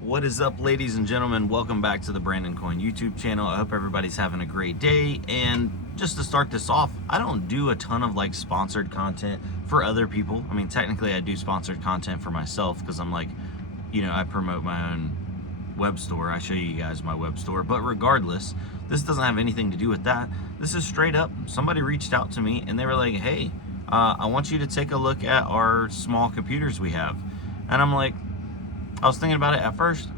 What is up, ladies and gentlemen? Welcome back to the Brandon Coin YouTube channel. I hope everybody's having a great day. And just to start this off, I don't do a ton of like sponsored content for other people. I mean, technically I do sponsored content for myself because I'm like, I promote my own web store. I show you guys my web store. But regardless, this doesn't have anything to do with that. This is straight up, somebody reached out to me and they were like, hey, I want you to take a look at our small computers we have. And I'm like, I was thinking about it at first.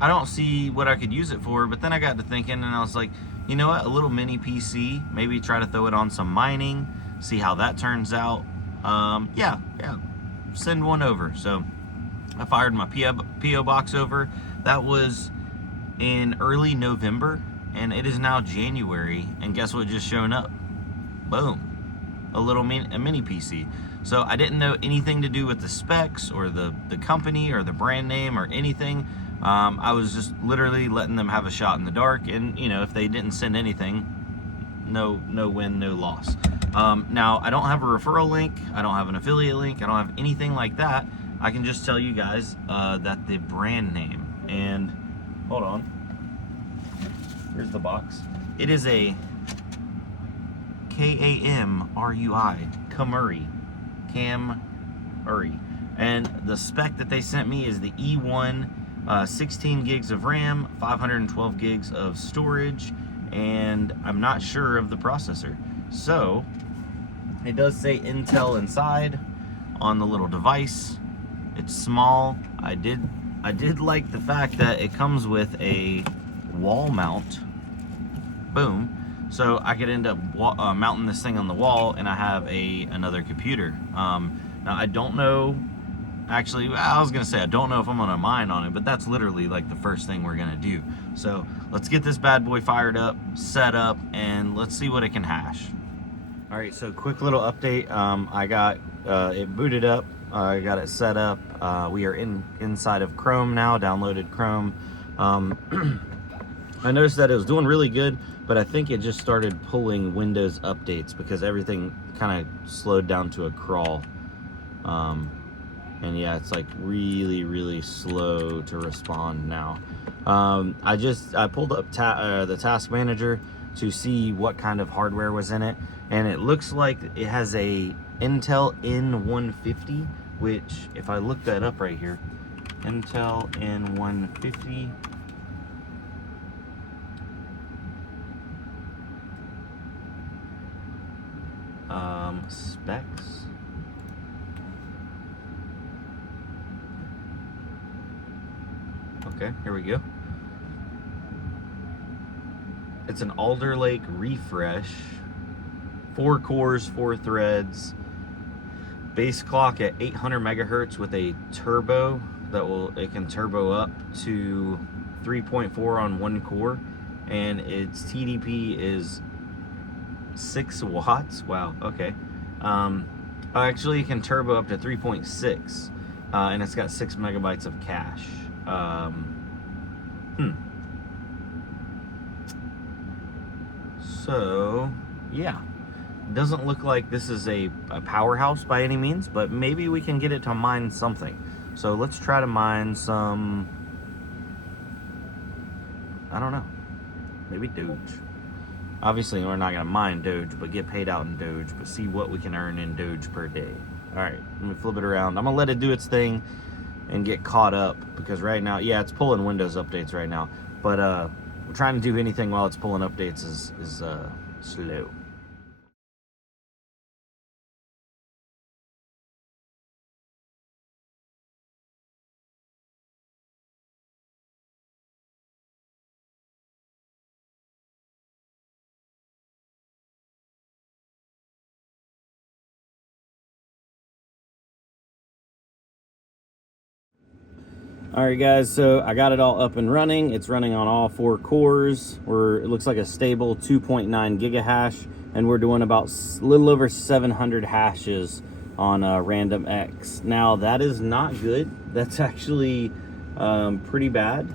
I don't see what I could use it for, but then I got to thinking and I was like, you know what, a little mini PC, maybe try to throw it on some mining, see how that turns out. Yeah, send one over. So I fired my PO box over. That was in early November, and it is now January, and guess what just shown up? Boom. A mini PC. So I didn't know anything to do with the specs or the company or the brand name or anything. I was just literally letting them have a shot in the dark, and if they didn't send anything, no win, no loss. Now I don't have a referral link, I don't have an affiliate link, I don't have anything like that. I can just tell you guys that the brand name, and hold on, here's the box. It is a K-A-M-R-U-I, Camry. And the spec that they sent me is the E1, 16 gigs of RAM, 512 gigs of storage, and I'm not sure of the processor. So it does say Intel inside on the little device. It's small. I did like the fact that it comes with a wall mount. Boom. So I could end up mounting this thing on the wall, and I have another computer. Now I don't know. Actually, I was gonna say I don't know if I'm gonna mine on it, but that's literally like the first thing we're gonna do. So let's get this bad boy fired up, set up, and let's see what it can hash. All right, so quick little update. I got it booted up. I got it set up. We are inside of Chrome now. Downloaded Chrome. I noticed that it was doing really good, but I think it just started pulling Windows updates because everything kind of slowed down to a crawl. And yeah, it's like really slow to respond now. I pulled up the task manager to see what kind of hardware was in it, and it looks like it has a Intel N150, which if I look that up right here, Intel N150. Specs. Okay, here we go. It's an Alder Lake refresh, 4 cores, 4 threads, base clock at 800 megahertz with a turbo it can turbo up to 3.4 on 1 core, and its TDP is 6 watts. Wow, okay. Actually it can turbo up to 3.6, and it's got 6 megabytes of cache. So yeah, doesn't look like this is a powerhouse by any means, but maybe we can get it to mine something. So let's try to mine some, I don't know, maybe Doge. Obviously, we're not going to mine Doge, but get paid out in Doge, but see what we can earn in Doge per day. All right, let me flip it around. I'm going to let it do its thing and get caught up, because right now, yeah, it's pulling Windows updates right now, but trying to do anything while it's pulling updates is slow. All right, guys, so I got it all up and running. It's running on all 4 cores. It looks like a stable 2.9 gigahash, and we're doing about a little over 700 hashes on Random X. Now, that is not good. That's actually pretty bad,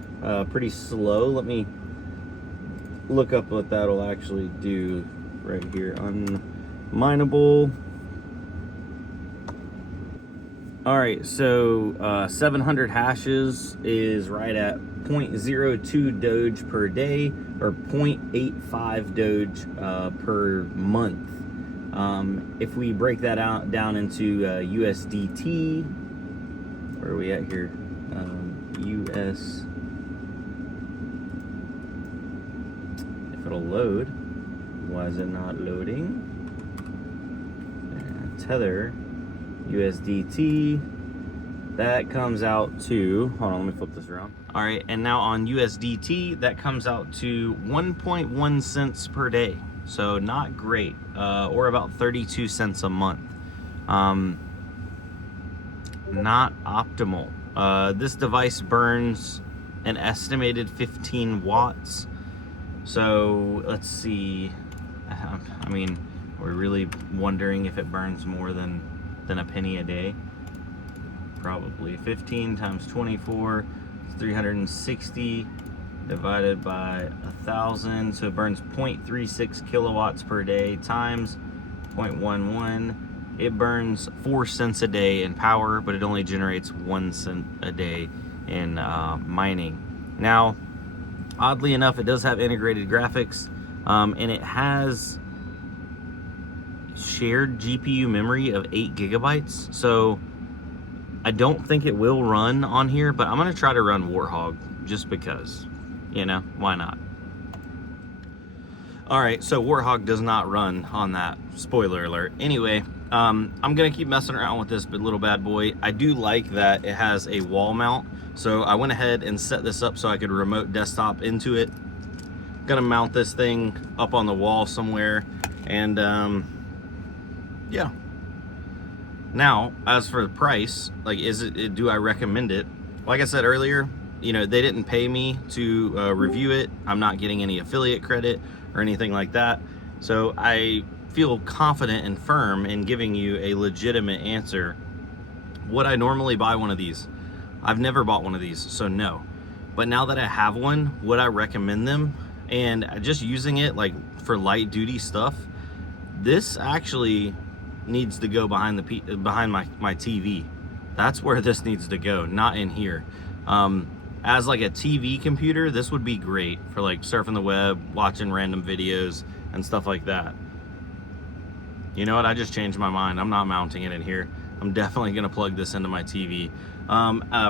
pretty slow. Let me look up what that'll actually do right here. Unmineable. All right, so 700 hashes is right at 0.02 Doge per day, or 0.85 Doge per month. If we break that out down into USDT, where are we at here? US. If it'll load. Why is it not loading? Tether USDT. That comes out to, hold on, let me flip this around. All right, and now on USDT, that comes out to 1.1 cents per day. So not great, or about 32 cents a month. Not optimal. This device burns an estimated 15 watts. So let's see. I mean, we're really wondering if it burns more than a penny a day. Probably 15 times 24, 360 divided by 1,000. So it burns 0.36 kilowatts per day times 0.11. It burns 4 cents a day in power, but it only generates 1 cent a day in mining. Now, oddly enough, it does have integrated graphics, and it has shared GPU memory of 8 gigabytes. So I don't think it will run on here, but I'm gonna try to run WartHog just because, you know, why not? All right, so WartHog does not run on that, spoiler alert. Anyway, I'm gonna keep messing around with this little bad boy. I do like that it has a wall mount, so I went ahead and set this up so I could remote desktop into it. Gonna mount this thing up on the wall somewhere, and yeah. Now, as for the price, like, do I recommend it? Like I said earlier, you know, they didn't pay me to review it. I'm not getting any affiliate credit or anything like that. So I feel confident and firm in giving you a legitimate answer. Would I normally buy one of these? I've never bought one of these, so no. But now that I have one, would I recommend them? And just using it like for light duty stuff, this actually needs to go behind my TV. That's where this needs to go, not in here. As like a TV computer, this would be great for like surfing the web, watching random videos and stuff like that. You know what, I just changed my mind. I'm not mounting it in here. I'm definitely gonna plug this into my TV.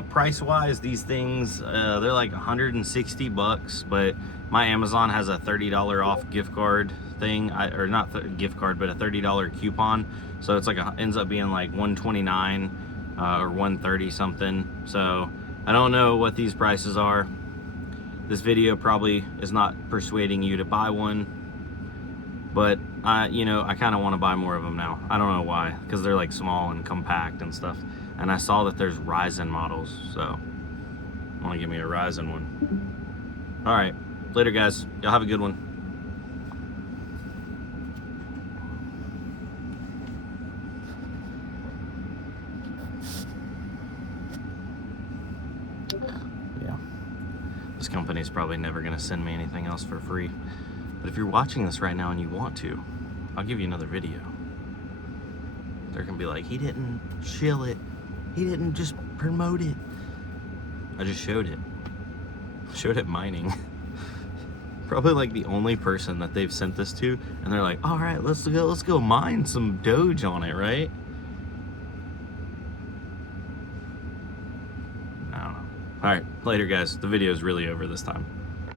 Price wise, these things, they're like 160 bucks, but my Amazon has a $30 off gift card thing, or not gift card, but a $30 coupon. So it's like ends up being like 129 or 130 something. So I don't know what these prices are. This video probably is not persuading you to buy one, but you know, I kind of want to buy more of them now. I don't know why, because they're like small and compact and stuff. And I saw that there's Ryzen models, so I want to give me a Ryzen one. All right, later guys. Y'all have a good one. This company's probably never gonna send me anything else for free. But if you're watching this right now and you want to, I'll give you another video. They're gonna be like, he didn't shill it. He didn't just promote it. I just showed it. Showed it mining. Probably like the only person that they've sent this to, and they're like, all right, let's go mine some Doge on it, right? I don't know. All right, later guys. The video is really over this time.